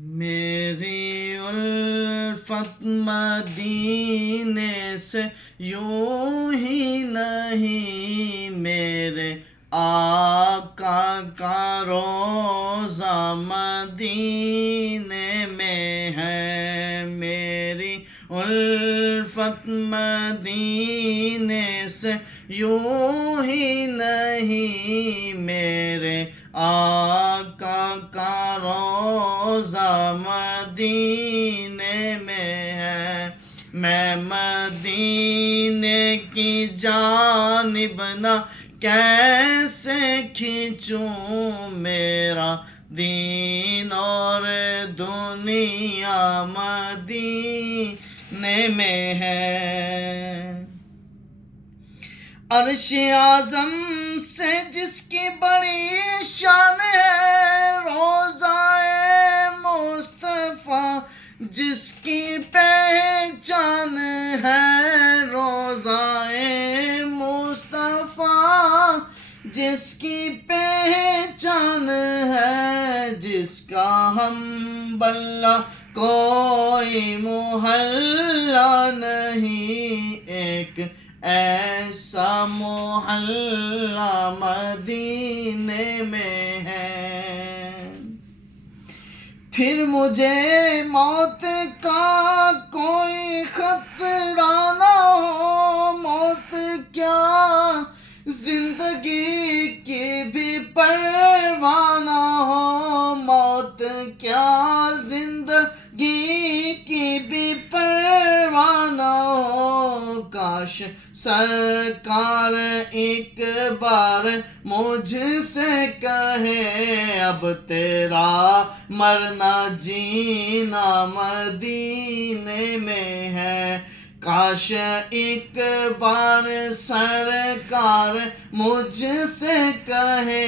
میری الفت مدینے سے یوں ہی نہیں، میرے آقا کا روضہ مدینے میں ہے۔ میری الفت مدینے سے یوں ہی نہیں، میرے آقا کا روضہ مدینے میں ہے۔ میں مدینے کی جانب نہ کیسے کھینچوں، میرا دین اور دنیا مدینے میں ہے۔ عرش اعظم سے جس کی بڑی شان ہے، روضہ مصطفیٰ جس کی پہچان ہے، روضہ مصطفیٰ جس کی پہچان ہے، جس کا ہم بلّہ کوئی محلہ نہیں، ایک ایسا محلہ مدینے میں ہے۔ پھر مجھے موت کا کوئی خطرہ نہ ہو، موت کیا زندگی کی بھی پرواہ نہ ہو، موت کیا زندگی کی بھی پرواہ نہ ہو۔ کاش سرکار ایک بار مجھ سے کہے، اب تیرا مرنا جینا مدینے میں ہے۔ کاش ایک بار سرکار مجھ سے کہے،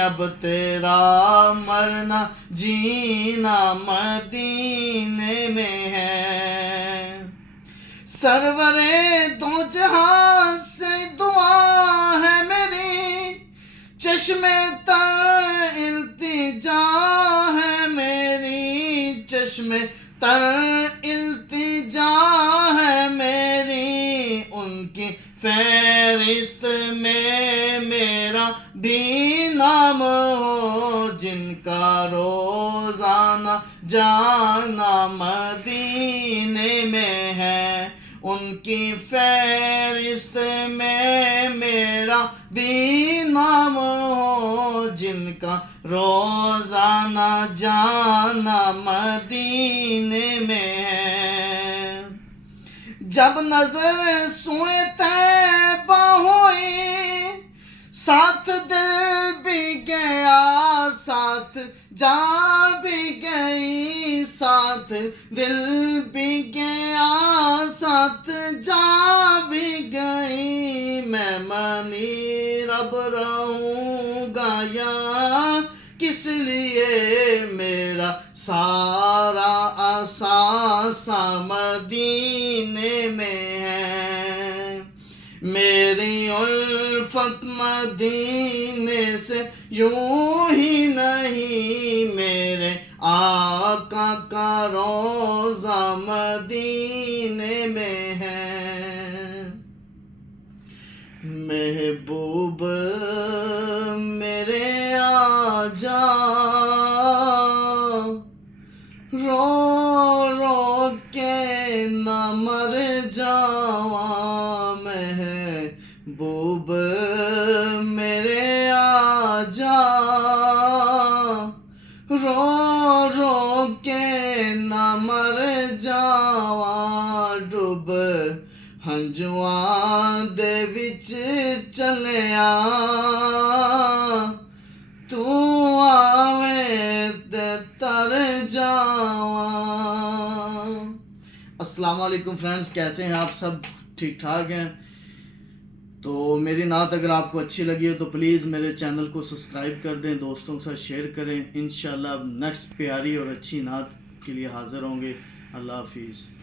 اب تیرا مرنا جینا مدینے میں ہے۔ سرور دو جہاں سے دعا ہے میری، چشم تر التجا ہے میری، چشم تر التجا ہے میری، ان کی فہرست میں میرا بھی نام ہو، جن کا روزانہ جانا مدینے میں ہے، ان کی فہرست میں میرا بھی نام ہو، جن کا روزانہ جانا مدینے میں ہے۔ جب نظر سوئے طیبہ ہوئی، ساتھ دل بھی گیا، ساتھ جان بھی گئی، ساتھ دل بھی گیا، ساتھ جان بھی گئی۔ میں منی رب رہوں گا یا کس لیے، میرا سارا اثاثہ مدینے میں ہے۔ میری الفت مدینے سے یوں ہی نہیں، میرے آقا کا روضہ مدینے میں ہے۔ محبوب میرے آجا، رو رو کے نہ مر جاواں، محبوب میرے آجا، رو رو کے نہ مر جاواں، ڈب ہنجواں دے وچ چلیا، تو آویں تے تر جاواں۔ السلام علیکم فرینڈز، کیسے ہیں آپ سب؟ ٹھیک ٹھاک ہیں؟ تو میری نعت اگر آپ کو اچھی لگی ہے تو پلیز میرے چینل کو سبسکرائب کر دیں، دوستوں کے ساتھ شیئر کریں۔ انشاءاللہ اب نیکسٹ پیاری اور اچھی نعت کے لیے حاضر ہوں گے۔ اللہ حافظ۔